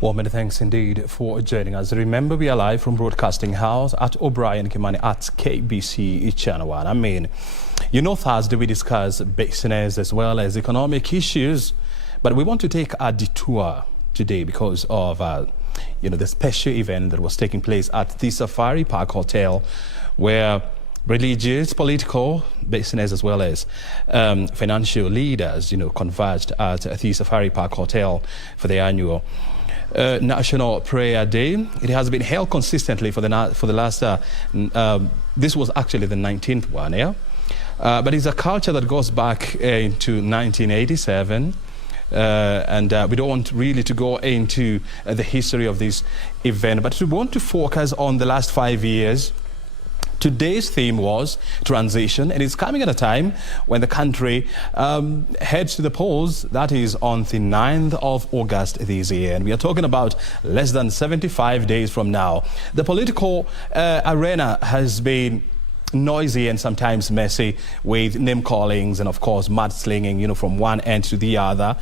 Well, many thanks indeed for joining us. Remember, we are live from Broadcasting House at O'Brien Kimani at KBC Channel 1. I mean, you know, Thursday we discuss business as well as economic issues, but we want to take a detour today because of, the special event that was taking place at the Safari Park Hotel, where religious, political, business as well as financial leaders, converged at the Safari Park Hotel for the annual National Prayer Day. It has been held consistently for the last, this was actually the 19th one, yeah? But it's a culture that goes back into 1987. And we don't want really to go into the history of this event, but we want to focus on the last 5 years. Today's theme was transition, and it's coming at a time when the country heads to the polls. That is on the 9th of August this year, and we are talking about less than 75 days from now. The political arena has been noisy and sometimes messy, with name callings and of course mudslinging, from one end to the other.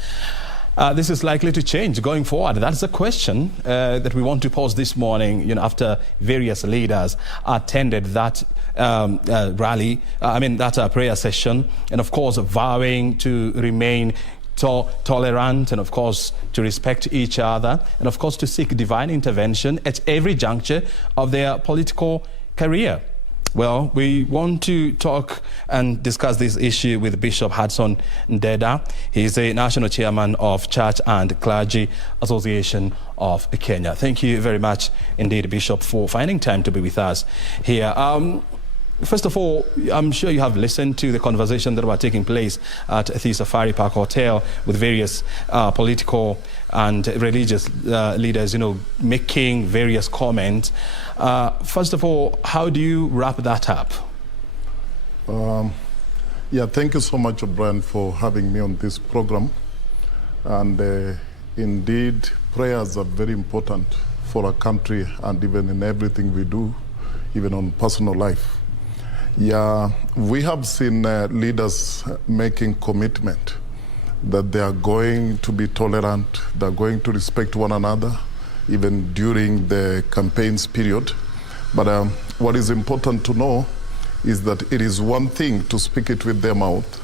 This is likely to change going forward. That's the question that we want to pose this morning, after various leaders attended that that prayer session, and of course vowing to remain tolerant and of course to respect each other, and of course to seek divine intervention at every juncture of their political career. Well, we want to talk and discuss this issue with Bishop Hudson Ndeda. He is the National Chairman of Church and Clergy Association of Kenya. Thank you very much indeed, Bishop, for finding time to be with us here. First of all, I'm sure you have listened to the conversation that were taking place at the Safari Park Hotel with various political and religious leaders, making various comments. First of all, how do you wrap that up? Thank you so much, O'Brien, for having me on this program. And indeed, prayers are very important for our country and even in everything we do, even on personal life. Yeah, we have seen leaders making commitment that they are going to be tolerant, they're going to respect one another, even during the campaigns period. But what is important to know is that it is one thing to speak it with their mouth,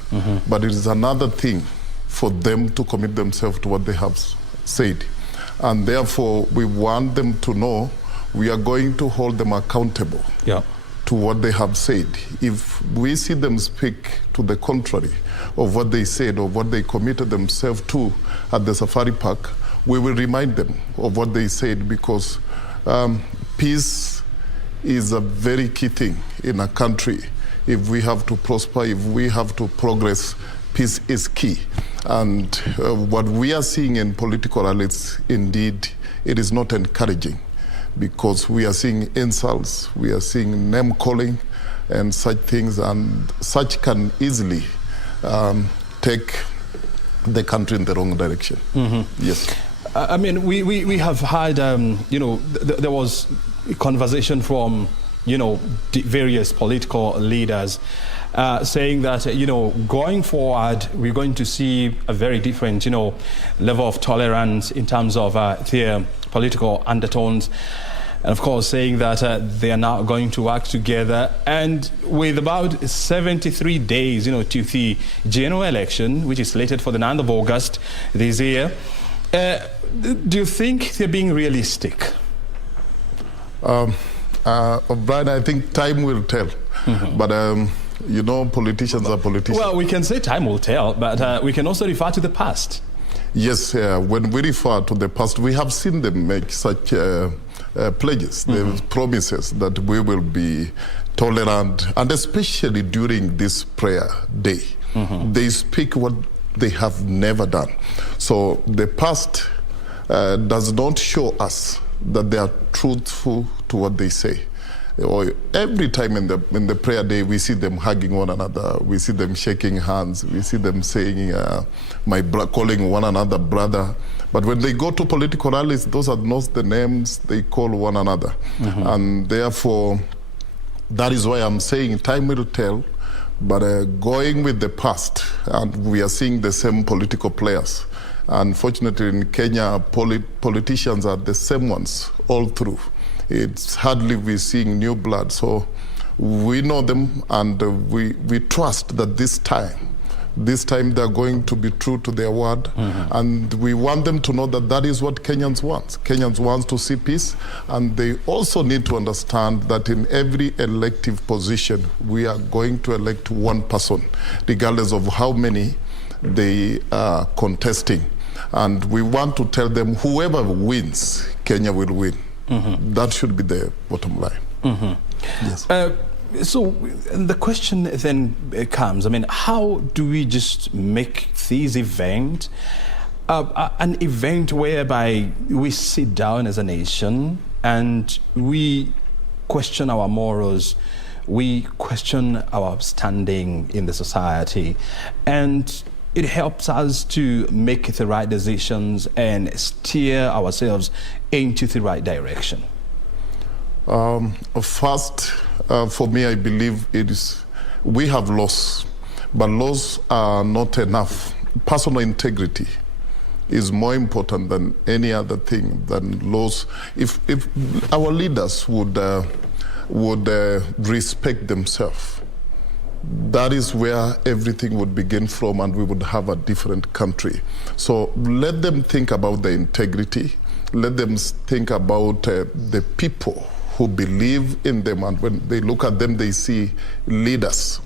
but it is another thing for them to commit themselves to what they have said. And therefore, we want them to know we are going to hold them accountable. Yeah. To what they have said. If we see them speak to the contrary of what they said or what they committed themselves to at the Safari Park, we will remind them of what they said, because peace is a very key thing in a country. If we have to prosper, if we have to progress, peace is key. And what we are seeing in political rallies, indeed, it is not encouraging, because we are seeing insults, we are seeing name calling and such things, and such can easily take the country in the wrong direction. Yes. I mean, we have had, there was a conversation from, various political leaders saying that, going forward, we're going to see a very different, level of tolerance in terms of their political undertones. And of course, saying that they are now going to work together. And with about 73 days, to the general election, which is slated for the 9th of August this year, do you think they're being realistic? Brian, I think time will tell. But politicians are politicians. Well, we can say time will tell, but we can also refer to the past. Yes, when we refer to the past, we have seen them make such pledges, the promises that we will be tolerant, and especially during this prayer day. They speak what they have never done. So the past does not show us that they are truthful to what they say. Or every time in the prayer day, we see them hugging one another, we see them shaking hands, we see them saying, calling one another brother. But when they go to political rallies, those are not the names they call one another. And therefore, that is why I'm saying time will tell. But going with the past, and we are seeing the same political players Unfortunately, in Kenya, politicians are the same ones all through. It's hardly we're seeing new blood. So we know them, and we trust that this time they're going to be true to their word. And we want them to know that that is what Kenyans want. Kenyans want to see peace, and they also need to understand that in every elective position, we are going to elect one person, regardless of how many they are contesting. And we want to tell them whoever wins, Kenya will win. That should be the bottom line. Yes. So the question then comes, I mean, how do we just make this event an event whereby we sit down as a nation and we question our morals, we question our standing in the society, and it helps us to make the right decisions and steer ourselves into the right direction? First, for me, I believe we have laws, but laws are not enough. Personal integrity is more important than any other thing than laws. If our leaders would respect themselves, that is where everything would begin from, and we would have a different country. So let them think about the integrity. Let them think about the people who believe in them, and when they look at them, they see leaders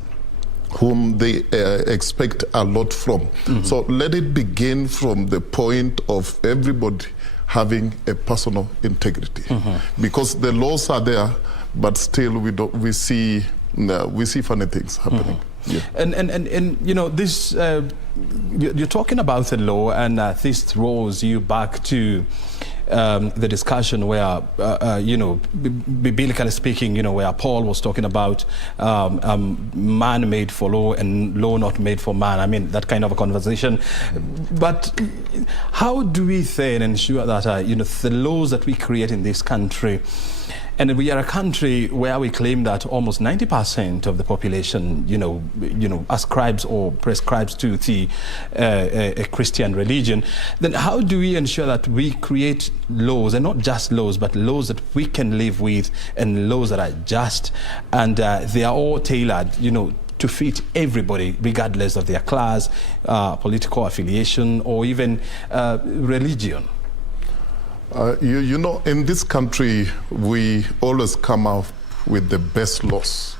whom they expect a lot from. So let it begin from the point of everybody having a personal integrity, because the laws are there, but still we see funny things happening. Yeah. And you know, this you're talking about the law, and this throws you back to the discussion where, you know, biblically speaking, you know, where Paul was talking about man made for law and law not made for man. I mean, that kind of a conversation. But how do we then ensure that, you know, the laws that we create in this country, and we are a country where we claim that almost 90% of the population, you know, ascribes or prescribes to the a Christian religion, then how do we ensure that we create laws, and not just laws, but laws that we can live with, and laws that are just, and they are all tailored, you know, to fit everybody, regardless of their class, political affiliation, or even religion? You know, in this country, we always come out with the best laws.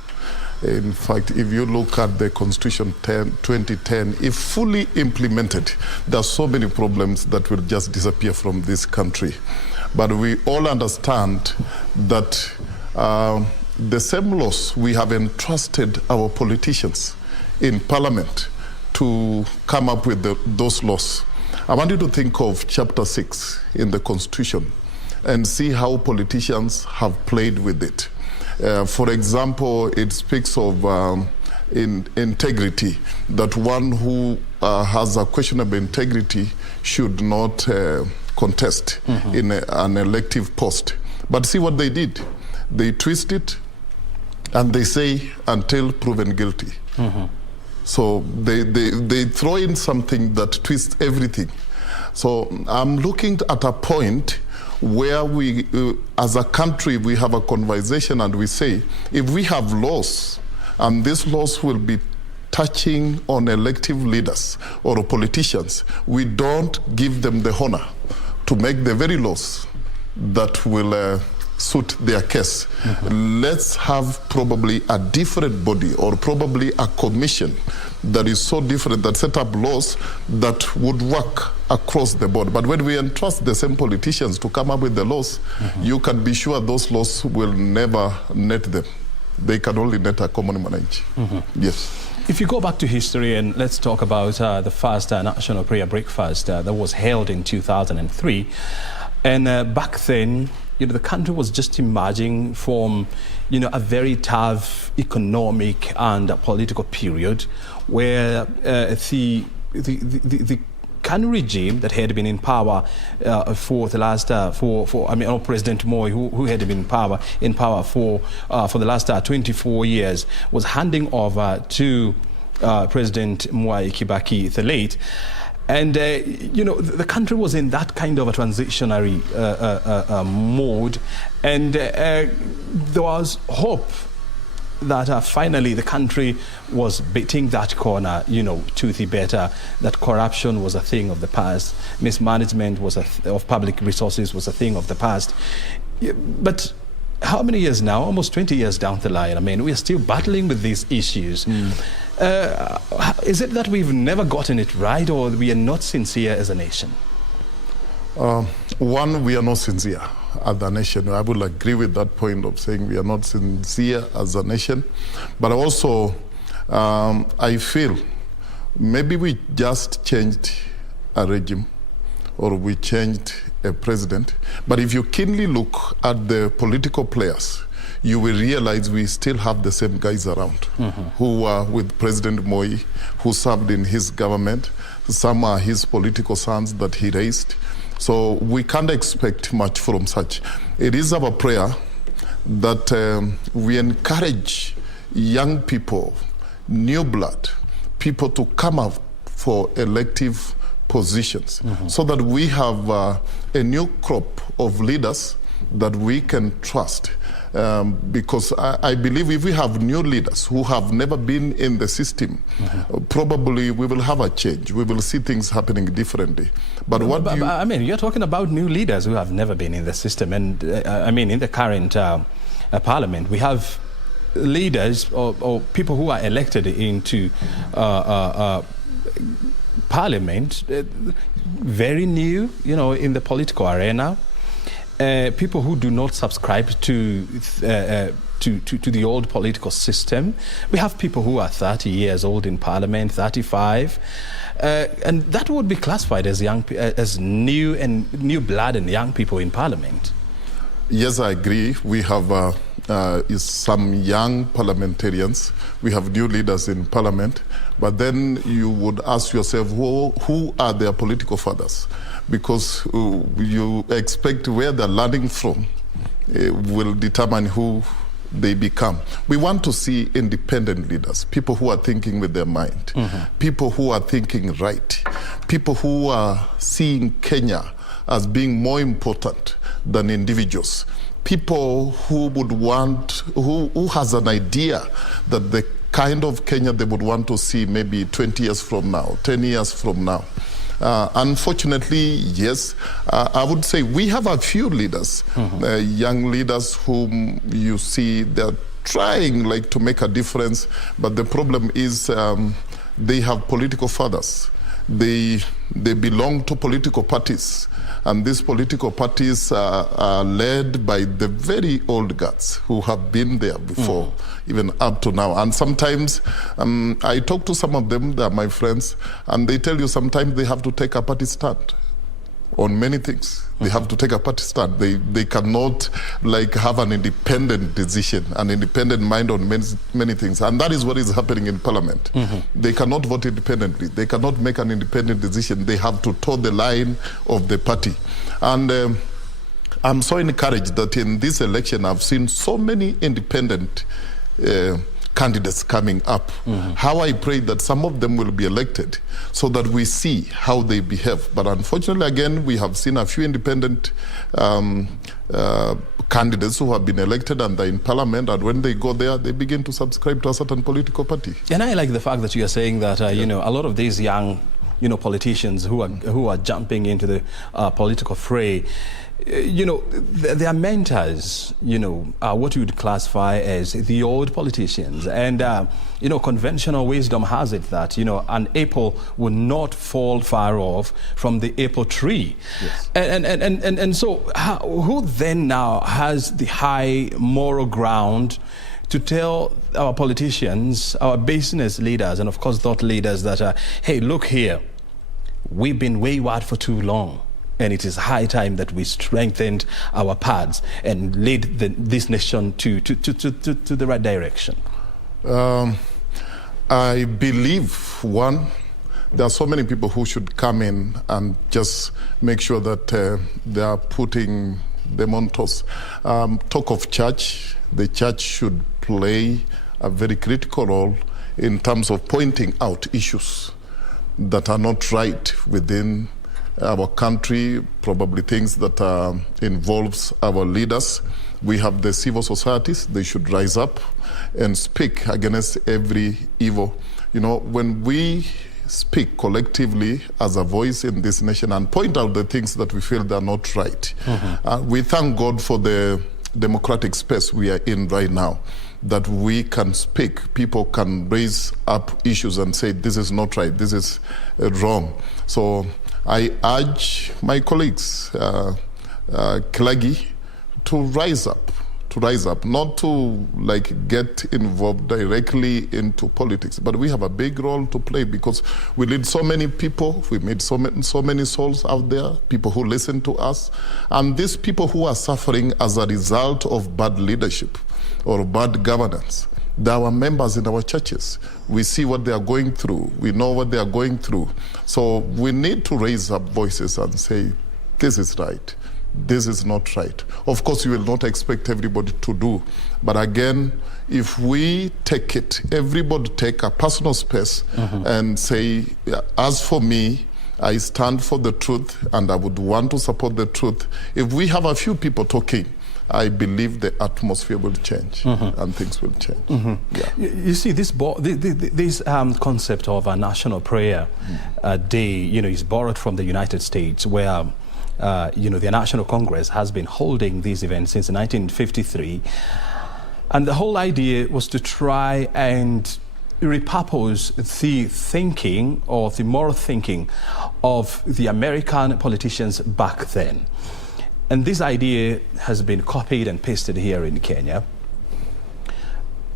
In fact, if you look at the Constitution 2010, if fully implemented, there are so many problems that will just disappear from this country. But we all understand that the same laws, we have entrusted our politicians in Parliament to come up with those laws. I want you to think of chapter 6 in the Constitution and see how politicians have played with it. For example, it speaks of integrity, that one who has a questionable integrity should not contest in an elective post. But see what they did. They twist it and they say, until proven guilty. So they throw in something that twists everything. So I'm looking at a point where we, as a country, we have a conversation and we say, if we have laws, and these laws will be touching on elective leaders or politicians, we don't give them the honor to make the very laws that will suit their case. Let's have probably a different body, or probably a commission that is so different, that set up laws that would work across the board. But when we entrust the same politicians to come up with the laws, you can be sure those laws will never net them. They can only net a common manage. Yes. If you go back to history, and let's talk about the first National Prayer Breakfast that was held in 2003. And back then, you know, the country was just emerging from, you know, a very tough economic and political period where the Kanu regime that had been in power for the last President Moi, who had been in power for the last 24 years, was handing over to President Mwai Kibaki the late. And, the country was in that kind of a transitionary mode. And there was hope that finally the country was beating that corner, toothy better, that corruption was a thing of the past, mismanagement of public resources was a thing of the past. But how many years now? Almost 20 years down the line, we are still battling with these issues. Is it that we've never gotten it right, or we are not sincere as a nation? One, we are not sincere as a nation. I will agree with that point of saying we are not sincere as a nation. But also, I feel maybe we just changed a regime, or we changed a president. But if you keenly look at the political players, you will realize we still have the same guys around who were with President Moi, who served in his government. Some are his political sons that he raised. So we can't expect much from such. It is our prayer that we encourage young people, new blood, people to come up for elective positions so that we have a new crop of leaders that we can trust. Because I believe if we have new leaders who have never been in the system, probably we will have a change. We will see things happening differently. But you're talking about new leaders who have never been in the system. And in the current parliament, we have leaders or people who are elected into parliament, very new, in the political arena. People who do not subscribe to the old political system. We have people who are 30 years old in parliament, 35, and that would be classified as new blood and young people in parliament. Yes, I agree. We have some young parliamentarians. We have new leaders in parliament. But then you would ask yourself, who are their political fathers? Because you expect where they're learning from will determine who they become. We want to see independent leaders, people who are thinking with their mind, people who are thinking right, people who are seeing Kenya as being more important than individuals, people who would want, who has an idea that the kind of Kenya they would want to see maybe 20 years from now, 10 years from now. Unfortunately, yes, I would say we have a few leaders, young leaders whom you see they're trying to make a difference, but the problem is they have political fathers. They belong to political parties, and these political parties are led by the very old guards who have been there before, even up to now. And sometimes I talk to some of them, they're my friends, and they tell you sometimes they have to take a party stand on many things. They have to take a party stand. They cannot have an independent decision, an independent mind on many things. And that is what is happening in parliament. They cannot vote independently. They cannot make an independent decision. They have to toe the line of the party. And I'm so encouraged that in this election, I've seen so many independent candidates coming up. How I pray that some of them will be elected so that we see how they behave. But unfortunately, again, we have seen a few independent candidates who have been elected and they're in parliament, and when they go there, they begin to subscribe to a certain political party. And I like the fact that you are saying that, a lot of these young, politicians who are jumping into the political fray, their mentors, are what you would classify as the old politicians. And, conventional wisdom has it that, an apple will not fall far off from the apple tree. Yes. And so who then now has the high moral ground to tell our politicians, our business leaders, and of course thought leaders that, hey, look here, we've been wayward for too long. And it is high time that we strengthened our paths and lead this nation to the right direction. I believe, one, there are so many people who should come in and just make sure that they are putting them on toes. Talk of church, the church should play a very critical role in terms of pointing out issues. that are not right within our country, probably things that involves our leaders. We have the civil societies. They should rise up and speak against every evil. You know, when we speak collectively as a voice in this nation and point out the things that we feel are not right, we thank God for the democratic space we are in right now, that we can speak. People can raise up issues and say, this is not right, this is wrong. So I urge my colleagues, Clergy, to rise up, not to like get involved directly into politics, but we have a big role to play because we lead so many people, we meet so many souls out there, people who listen to us, and these people who are suffering as a result of bad leadership or bad governance. They are members in our churches. We see what they are going through. We know what they are going through. So we need to raise up voices and say, this is right. This is not right. Of course, you will not expect everybody to do. But again, if we take it, everybody take a personal space and say, as for me, I stand for the truth and I would want to support the truth. If we have a few people talking, I believe the atmosphere will change and things will change. Yeah. You see, this concept of a national prayer day, you know, is borrowed from the United States, where you know, the National Congress has been holding these events since 1953, and the whole idea was to try and repurpose the thinking or the moral thinking of the American politicians back then. And this idea has been copied and pasted here in Kenya.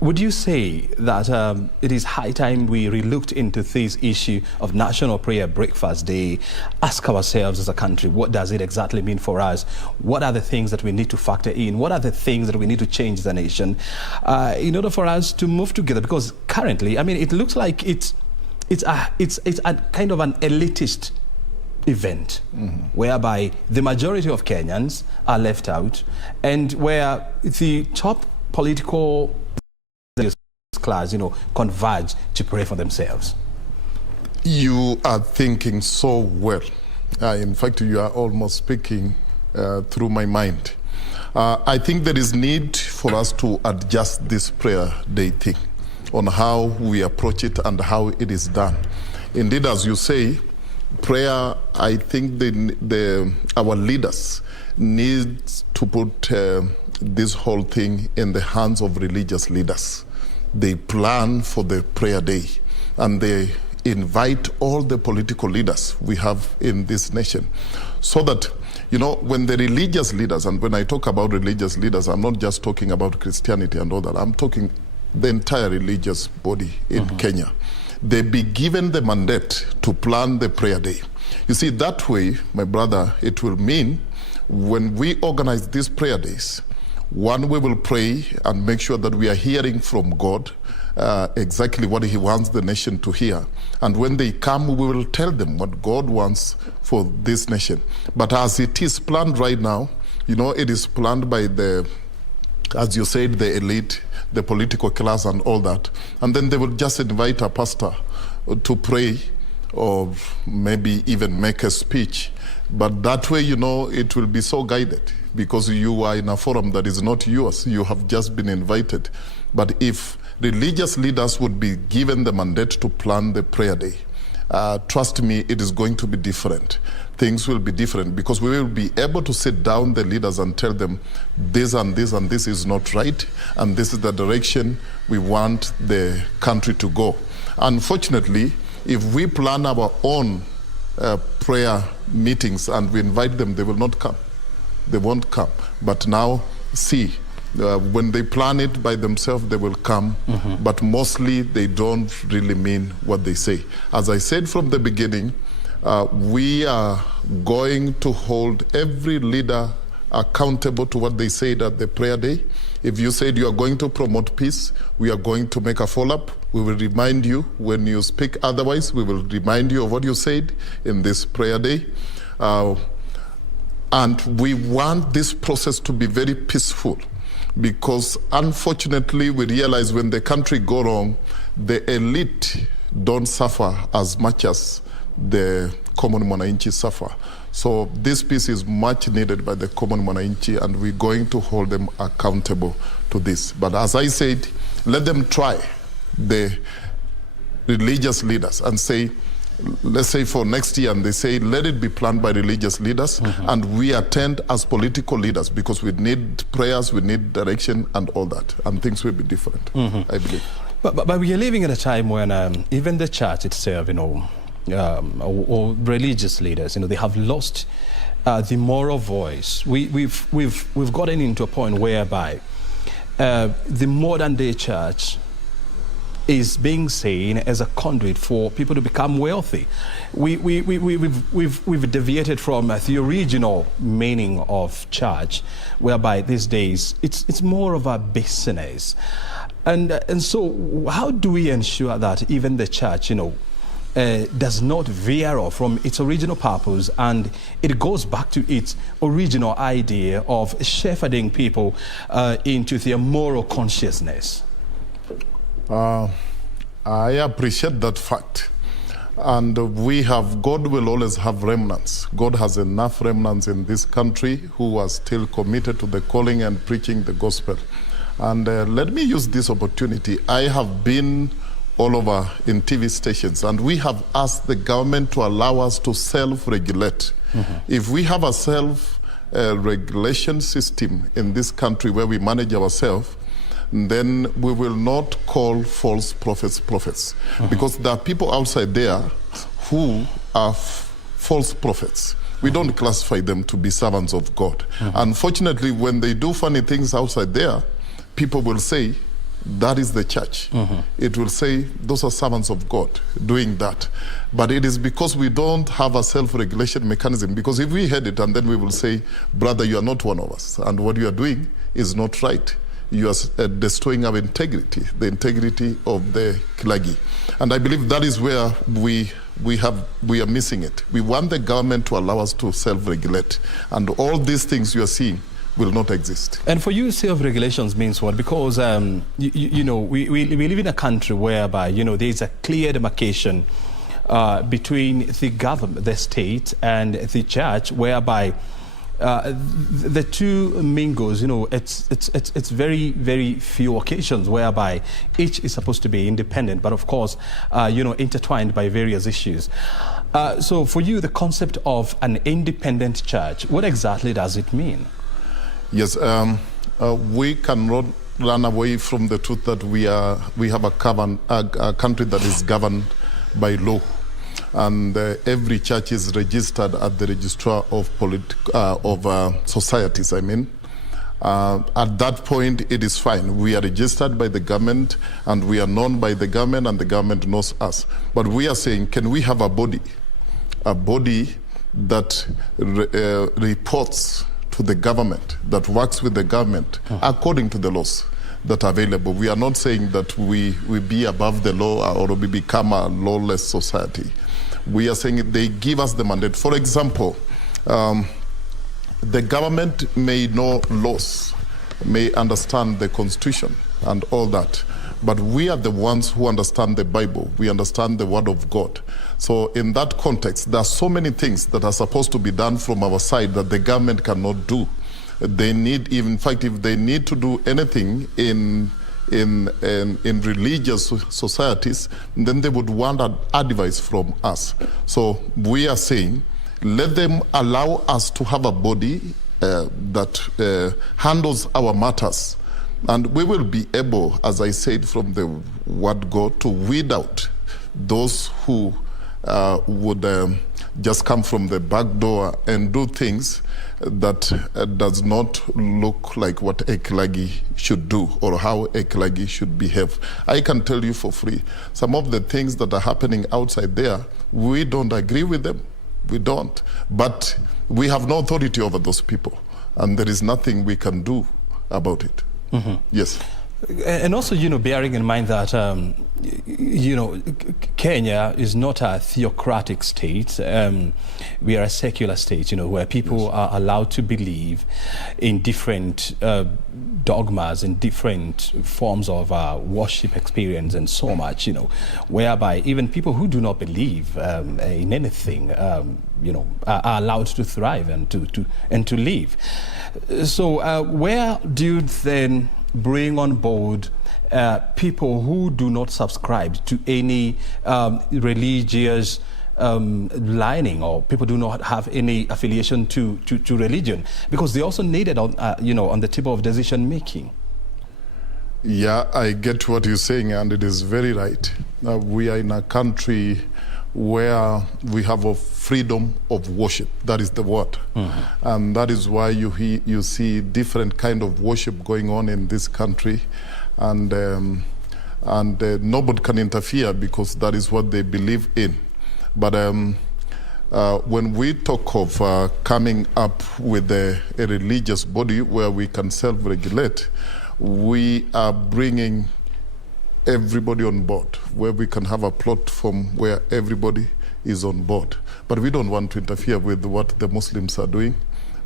Would you say that it is high time we relooked into this issue of National Prayer Breakfast Day, ask ourselves as a country, what does it exactly mean for us? What are the things that we need to factor in? What are the things that we need to change the nation in order for us to move together? Because currently, I mean, it looks like it's a kind of an elitist event whereby the majority of Kenyans are left out, and where the top political class, you know, converge to pray for themselves. You are thinking so well. In fact, you are almost speaking through my mind. I think there is need for us to adjust this prayer day thing on how we approach it and how it is done. Indeed, as you say, prayer, I think our leaders need to put this whole thing in the hands of religious leaders. They plan for the prayer day and they invite all the political leaders we have in this nation, so that, you know, when the religious leaders, and when I talk about religious leaders, I'm not just talking about Christianity and all that, I'm talking the entire religious body in Kenya. They be given the mandate to plan the prayer day. You see, that way, my brother, it will mean when we organize these prayer days, one, we will pray and make sure that we are hearing from God exactly what he wants the nation to hear. And when they come, we will tell them what God wants for this nation. But as it is planned right now, you know, it is planned by the, as you said, the elite, the political class and all that. And then they will just invite a pastor to pray or maybe even make a speech. But that way, you know, it will be so guided because you are in a forum that is not yours. You have just been invited. But if religious leaders would be given the mandate to plan the prayer day, trust me, it is going to be different. Things will be different because we will be able to sit down the leaders and tell them this and this and this is not right, and this is the direction we want the country to go. Unfortunately, if we plan our own prayer meetings and we invite them, they will not come. They won't come. But now, see, when they plan it by themselves, they will come. But mostly, they don't really mean what they say. As I said from the beginning, we are going to hold every leader accountable to what they said at the prayer day. If you said you are going to promote peace, we are going to make a follow-up. We will remind you when you speak otherwise. We will remind you of what you said in this prayer day. And we want this process to be very peaceful, because unfortunately we realize when the country go wrong, the elite don't suffer as much as the common mwananchi suffer. So this piece is much needed by the common mwananchi, and we're going to hold them accountable to this. But as I said, let them try the religious leaders and say, let's say for next year, and they say, let it be planned by religious leaders, and we attend as political leaders, because we need prayers, we need direction and all that, and things will be different, I believe. But we are living in a time when even the church itself, you know, or religious leaders, you know, they have lost the moral voice. We've gotten into a point whereby the modern day church is being seen as a conduit for people to become wealthy. We've deviated from the original meaning of church, whereby these days it's more of a business. And so how do we ensure that even the church, you know, does not veer off from its original purpose, and it goes back to its original idea of shepherding people into their moral consciousness? I appreciate that fact. And God will always have remnants. God has enough remnants in this country who are still committed to the calling and preaching the gospel. And let me use this opportunity. I have been all over in TV stations, and we have asked the government to allow us to self-regulate. If we have a self-regulation system in this country where we manage ourselves, then we will not call false prophets prophets. Because there are people outside there who are false prophets. We don't classify them to be servants of God. Unfortunately, when they do funny things outside there, people will say, that is the church. It will say, those are servants of God doing that. But it is because we don't have a self-regulation mechanism. Because if we had it, and then we will say, brother, you are not one of us, and what you are doing is not right. You are destroying our integrity, the integrity of the Clergy. And I believe that is where we are missing it. We want the government to allow us to self-regulate. And all these things you are seeing will not exist. And for you, self-regulations means what? Because, you know, we live in a country whereby, you know, there is a clear demarcation between the government, the state, and the church, whereby the two mingles, you know, it's very, very few occasions whereby each is supposed to be independent, but of course, you know, intertwined by various issues. So for you, the concept of an independent church, what exactly does it mean? Yes, we cannot run away from the truth that we have a country that is governed by law. And every church is registered at the registrar of societies, I mean. At that point, it is fine. We are registered by the government, and we are known by the government, and the government knows us. But we are saying, can we have a body that reports to the government, that works with the government according to the laws that are available? We are not saying that we be above the law or we become a lawless society. We are saying they give us the mandate. For example, the government may know laws, may understand the Constitution and all that, but we are the ones who understand the Bible. We understand the Word of God. So in that context, there are so many things that are supposed to be done from our side that the government cannot do. They need, in fact, if they need to do anything in religious societies, then they would want advice from us. So we are saying, let them allow us to have a body that handles our matters. And we will be able, as I said, from the word God, to weed out those who would just come from the back door and do things that does not look like what a Clergy should do or how a Clergy should behave. I can tell you for free, some of the things that are happening outside there, we don't agree with them. We don't. But we have no authority over those people, and there is nothing we can do about it. Yes. And also, bearing in mind that, Kenya is not a theocratic state. We are a secular state, where people are allowed to believe in different dogmas, in different forms of worship experience and so much, whereby even people who do not believe in anything, are allowed to thrive and to live. So where do you then bring on board people who do not subscribe to any religious lining, or people do not have any affiliation to religion, because they also need it on on the table of decision making? Yeah, I get what you're saying, and it is very right. We are in a country where we have a freedom of worship. That is the word. And that is why you see different kind of worship going on in this country, and nobody can interfere because that is what they believe in. But when we talk of coming up with a religious body where we can self-regulate, we are bringing everybody on board, where we can have a platform where everybody is on board. But we don't want to interfere with what the Muslims are doing.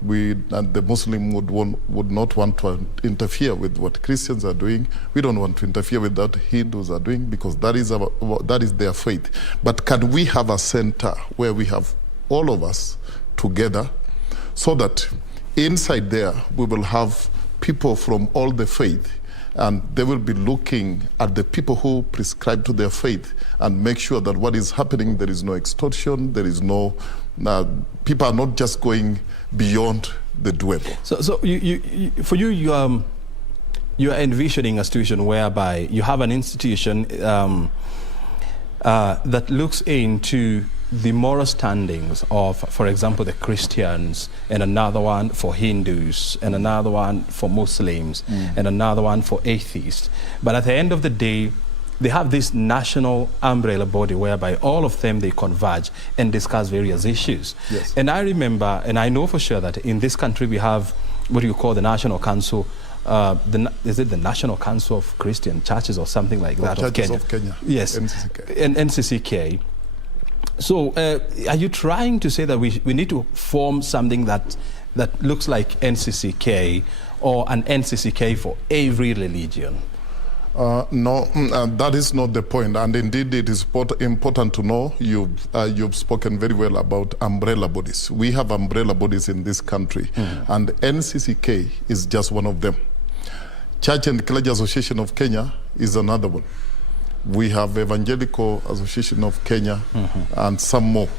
And the Muslim would not want to interfere with what Christians are doing. We don't want to interfere with what Hindus are doing, because that is their faith. But can we have a center where we have all of us together, so that inside there we will have people from all the faith, and they will be looking at the people who prescribe to their faith and make sure that what is happening, there is no extortion, there is no, people are not just going beyond the doable. So you are envisioning a situation whereby you have an institution that looks into the moral standings of, for example, the Christians, and another one for Hindus, and another one for Muslims, and another one for atheists. But at the end of the day, they have this national umbrella body whereby all of them, they converge and discuss various issues. Yes. And I remember, and I know for sure that in this country we have what you call the National Council, is it the National Council of Christian Churches or something like that? Churches of Kenya. Yes. NCCK. And NCCK. So are you trying to say that we need to form something that looks like NCCK, or an NCCK for every religion? No, that is not the point. And indeed, it is important to know you've spoken very well about umbrella bodies. We have umbrella bodies in this country, and NCCK is just one of them. Church and Clergy Association of Kenya is another one. We have Evangelical Association of Kenya, and some more.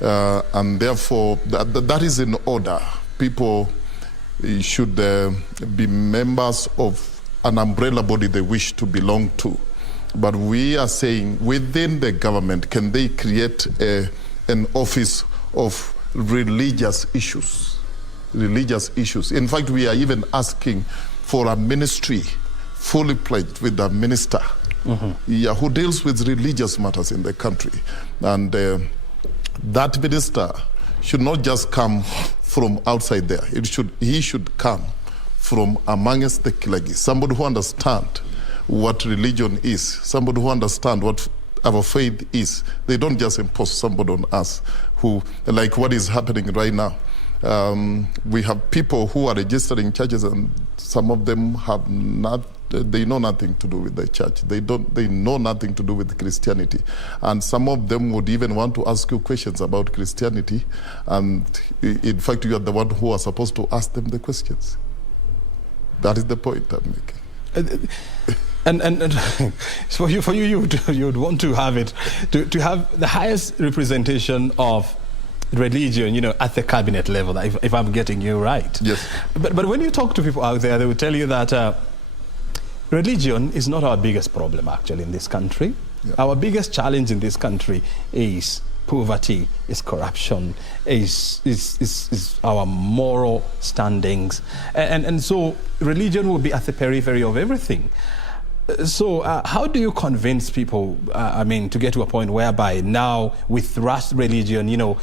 And therefore, that is in order. People should be members of an umbrella body they wish to belong to. But we are saying, within the government, can they create an office of religious issues? Religious issues. In fact, we are even asking for a ministry fully pledged with a minister who deals with religious matters in the country. And that minister should not just come from outside there. He should come from amongst the Clergy, somebody who understands what religion is, somebody who understands what our faith is. They don't just impose somebody on us, who, like what is happening right now. We have people who are registering churches, and some of them have they know nothing to do with the church. They know nothing to do with Christianity. And some of them would even want to ask you questions about Christianity. And in fact, you are the one who are supposed to ask them the questions. That is the point I'm making. And for you, you would want to have it, to have the highest representation of religion, at the cabinet level, if I'm getting you right. Yes. But when you talk to people out there, they will tell you that religion is not our biggest problem, actually, in this country. Yeah. Our biggest challenge in this country is poverty, is corruption, is our moral standings. And so religion will be at the periphery of everything. So how do you convince people, to get to a point whereby now we thrust religion,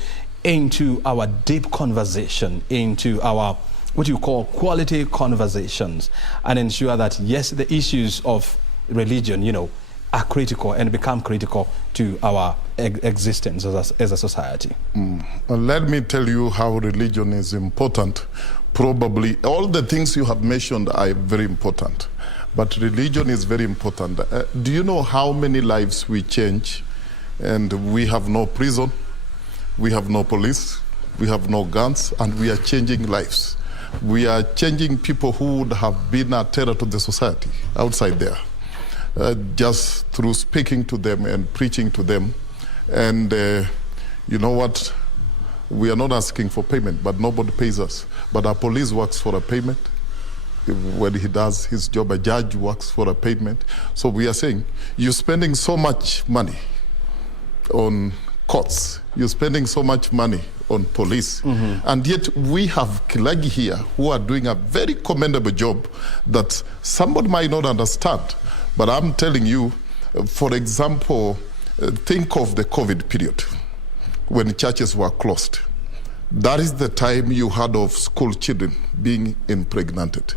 into our deep conversation, into our what you call quality conversations and ensure that, yes, the issues of religion, are critical and become critical to our existence as a society? Well, let me tell you how religion is important. Probably all the things you have mentioned are very important, but religion is very important. Do you know how many lives we change? And we have no prison, we have no police, we have no guns, and we are changing lives. We are changing people who would have been a terror to the society outside there. Just through speaking to them and preaching to them. And you know what? We are not asking for payment, but nobody pays us. But our police works for a payment. When he does his job, a judge works for a payment. So we are saying, you're spending so much money on courts, you're spending so much money on police, and yet we have Clergy here who are doing a very commendable job that somebody might not understand. But I'm telling you, for example, think of the COVID period when churches were closed. That is the time you heard of school children being impregnated.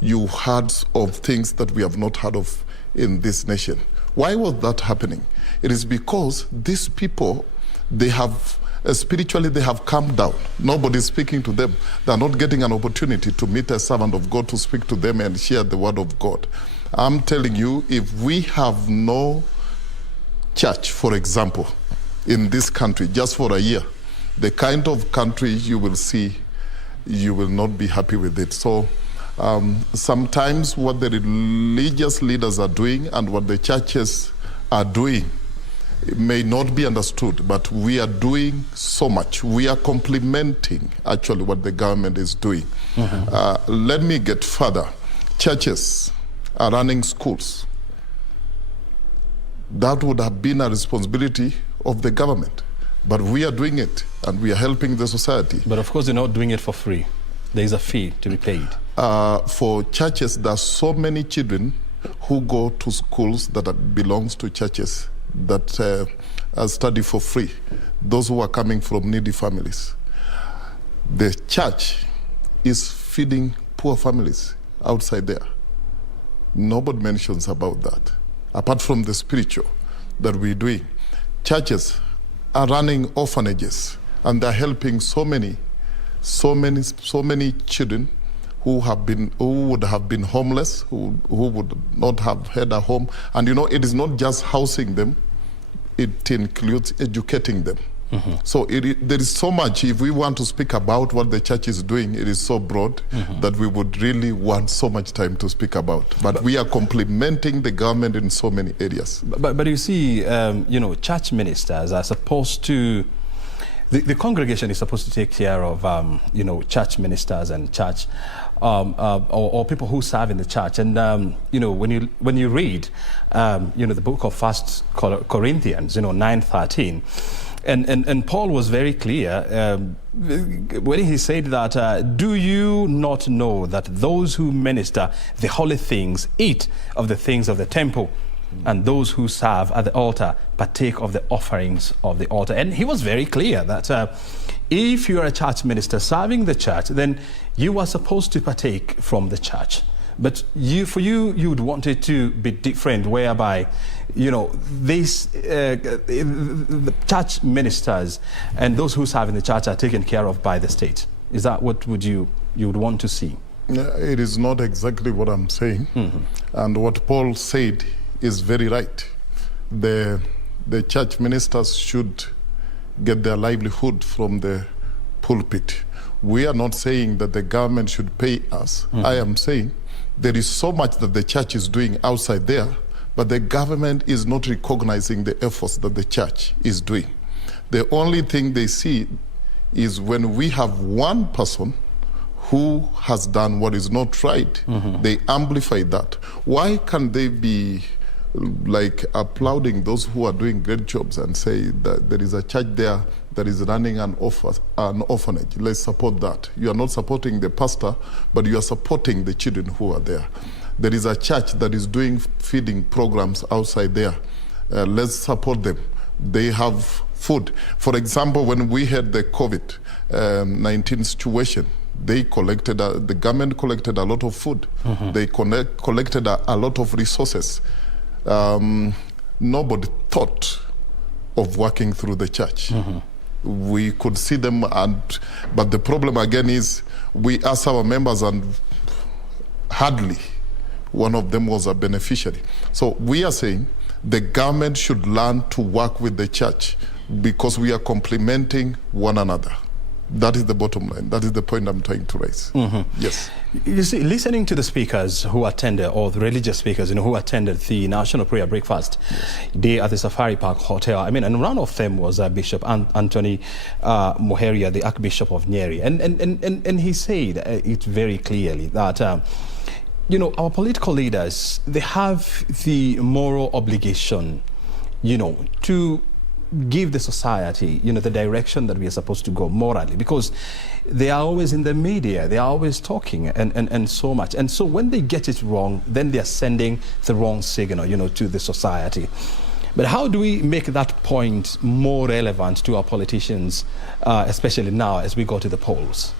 You heard of things that we have not heard of in this nation. Why was that happening? It is because these people, they have, spiritually, they have calmed down. Nobody's speaking to them. They're not getting an opportunity to meet a servant of God to speak to them and share the word of God. I'm telling you, if we have no church, for example, in this country, just for a year, the kind of country you will see, you will not be happy with it. So sometimes what the religious leaders are doing and what the churches are doing may not be understood, but we are doing so much. We are complementing actually what the government is doing. Let me get further. Churches are running schools. That would have been a responsibility of the government, but we are doing it and we are helping the society. But of course, they're not doing it for free. There is a fee to be paid. For churches, there are so many children who go to schools that belongs to churches that study for free, those who are coming from needy families. The church is feeding poor families outside there. Nobody mentions about that, apart from the spiritual that we're doing. Churches are running orphanages, and they're helping so many children who would have been homeless, who would not have had a home. And it is not just housing them, it includes educating them. So there is so much. If we want to speak about what the church is doing, it is so broad that we would really want so much time to speak about. But we are complementing the government in so many areas. But you see, church ministers are supposed to, the congregation is supposed to take care of, church ministers and church, or people who serve in the church. And, when you read, the book of 1 Corinthians, 9:13, and Paul was very clear when he said that, do you not know that those who minister the holy things eat of the things of the temple, and those who serve at the altar partake of the offerings of the altar? And he was very clear that if you are a church minister serving the church, then you are supposed to partake from the church. But you would want it to be different, whereby, the church ministers and those who serve in the church are taken care of by the state. Is that what you would want to see? It is not exactly what I'm saying. And what Paul said is very right. The church ministers should get their livelihood from the pulpit. We are not saying that the government should pay us. I am saying there is so much that the church is doing outside there, but the government is not recognizing the efforts that the church is doing. The only thing they see is when we have one person who has done what is not right, they amplify that. Why can't they be like applauding those who are doing great jobs and say that there is a church there that is running an orphanage? Let's support that. You are not supporting the pastor, but you are supporting the children who are there. There is a church that is doing feeding programs outside there. Let's support them. They have food. For example, when we had the COVID-19 situation, They collected, the government collected a lot of food. They collected a lot of resources. Nobody thought of working through the church. We could see them, but the problem again is we asked our members and hardly one of them was a beneficiary. So we are saying the government should learn to work with the church because we are complementing one another. That is the bottom line. That is the point I'm trying to raise. Yes. You see, listening to the speakers who attended, or the religious speakers, who attended the National Prayer Breakfast Day at the Safari Park Hotel, I mean, and one of them was Bishop Anthony Moheria, the Archbishop of Nyeri, and he said it very clearly that our political leaders, they have the moral obligation, to give the society, the direction that we are supposed to go morally, because they are always in the media, they are always talking and so much. And so when they get it wrong, then they are sending the wrong signal, to the society. But how do we make that point more relevant to our politicians, especially now as we go to the polls?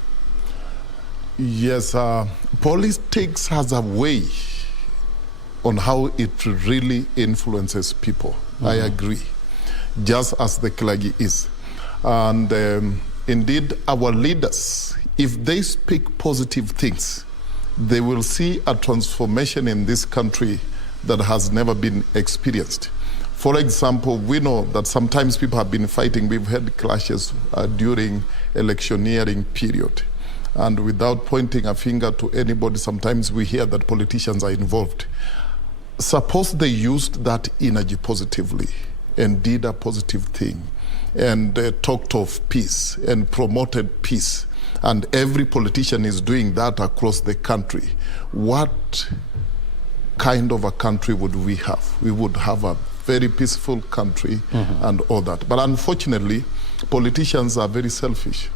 Yes, politics has a way on how it really influences people. I agree. Just as the clergy is. And indeed, our leaders, if they speak positive things, they will see a transformation in this country that has never been experienced. For example, we know that sometimes people have been fighting. We've had clashes during electioneering period. And without pointing a finger to anybody, sometimes we hear that politicians are involved. Suppose they used that energy positively and did a positive thing and talked of peace and promoted peace, and every politician is doing that across the country, what kind of a country would we have? We would have a very peaceful country and all that. But unfortunately, politicians are very selfish.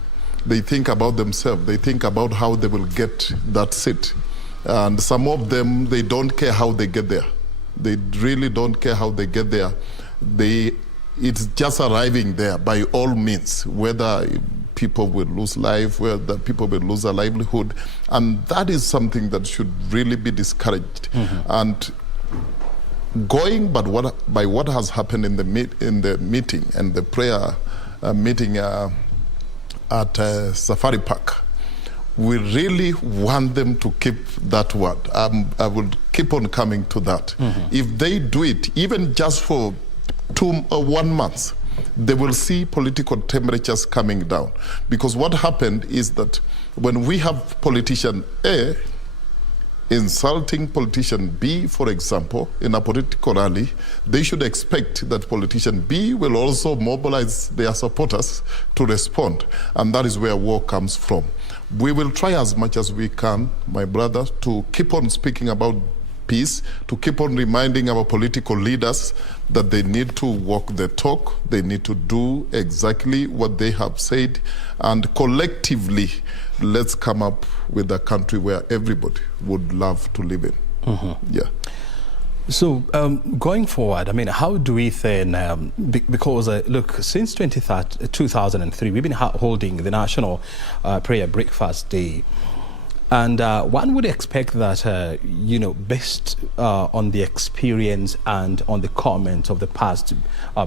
They think about themselves. They think about how they will get that seat. And some of them, they don't care how they get there. They really don't care how they get there. It's just arriving there by all means, whether people will lose life, whether people will lose their livelihood. And that is something that should really be discouraged. And going by what has happened in the meeting and the prayer meeting at Safari Park, we really want them to keep that word. I will keep on coming to that. If they do it, even just for 1 month, they will see political temperatures coming down. Because what happened is that when we have politician A insulting politician B, for example, in a political rally, they should expect that politician B will also mobilize their supporters to respond. And that is where war comes from. We will try as much as we can, my brother, to keep on speaking about peace, to keep on reminding our political leaders that they need to walk the talk, they need to do exactly what they have said, and collectively, let's come up with a country where everybody would love to live in. Yeah. So going forward, I mean, how do we then, because look, since 2003, we've been holding the National Prayer Breakfast Day. And one would expect that, based on the experience and on the comments of the past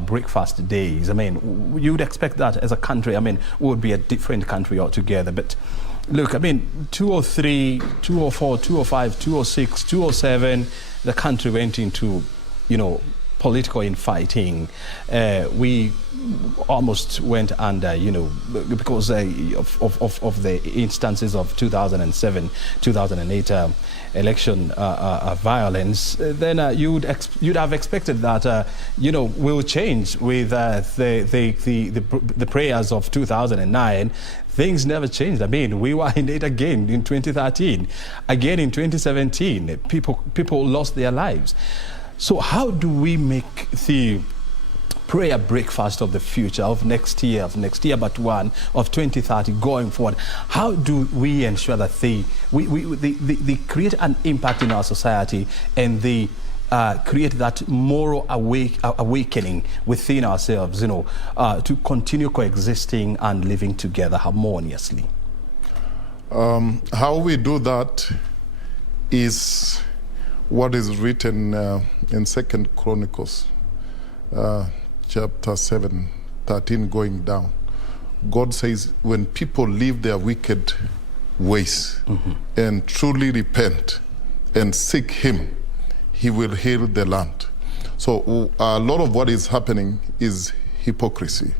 breakfast days, I mean, you would expect that as a country, I mean, we would be a different country altogether. But look, I mean, 2003, 2004, 2005, 2006, 2007, the country went into, political infighting. We almost went under, because of the instances of 2007, 2008 election violence. Then you'd have expected that, will change with the prayers of 2009. Things never changed. I mean, we were in it again in 2013, again in 2017. People lost their lives. So how do we make the prayer breakfast of the future, of next year, but one, of 2030 going forward? How do we ensure that they create an impact in our society and they create that moral awakening within ourselves, to continue coexisting and living together harmoniously? How we do that is what is written in 2 Chronicles, chapter 7:13 going down. God says, when people leave their wicked ways and truly repent and seek Him, He will heal the land. So a lot of what is happening is hypocrisy.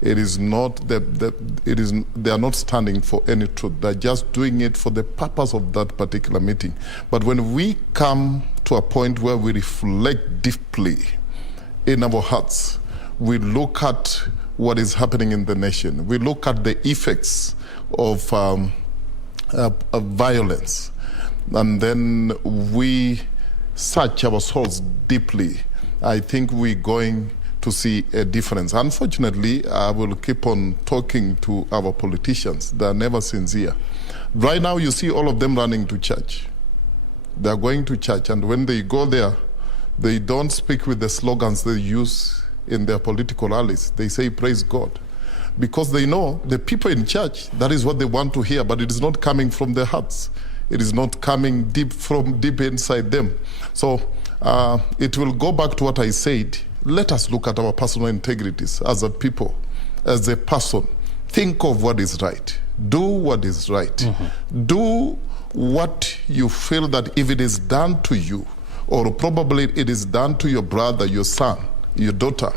It is not they are not standing for any truth. They're just doing it for the purpose of that particular meeting. But when we come to a point where we reflect deeply in our hearts, we look at what is happening in the nation. We look at the effects of violence, and then we search our souls deeply. I think we're going to see a difference. Unfortunately, I will keep on talking to our politicians. They're never sincere. Right now, you see all of them running to church. They're going to church, and when they go there, they don't speak with the slogans they use in their political rallies. They say, praise God. Because they know the people in church, that is what they want to hear, but it is not coming from their hearts. It is not coming from deep inside them. So it will go back to what I said. Let us look at our personal integrities as a people, as a person. Think of what is right. Do what is right. Do what you feel that if it is done to you, or probably it is done to your brother, your son, your daughter,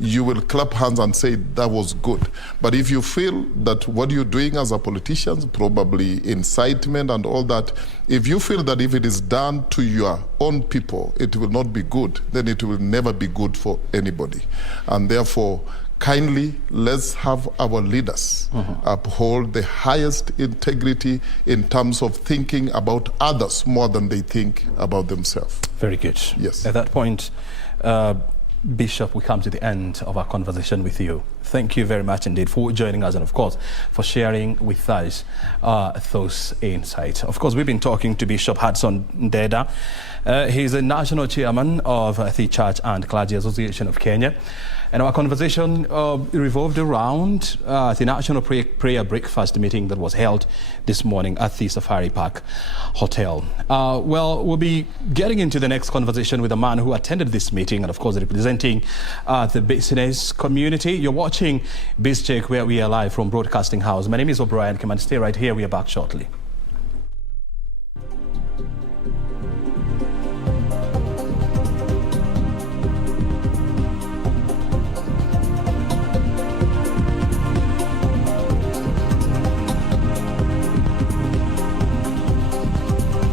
you will clap hands and say that was good. But if you feel that what you're doing as a politician, probably incitement and all that, if you feel that if it is done to your own people, it will not be good, then it will never be good for anybody. And therefore, kindly, let's have our leaders uphold the highest integrity in terms of thinking about others more than they think about themselves. Very good. Yes. At that point, Bishop, we come to the end of our conversation with you. Thank you very much indeed for joining us and, of course, for sharing with us those insights. Of course, we've been talking to Bishop Hudson Ndeda. He's a national chairman of the Church and Clergy Association of Kenya. And our conversation revolved around the National Prayer Breakfast meeting that was held this morning at the Safari Park Hotel. Well, we'll be getting into the next conversation with a man who attended this meeting and, of course, representing the business community. You're watching BizCheck, where we are live from Broadcasting House. My name is O'Brien. Kimani, stay right here. We are back shortly.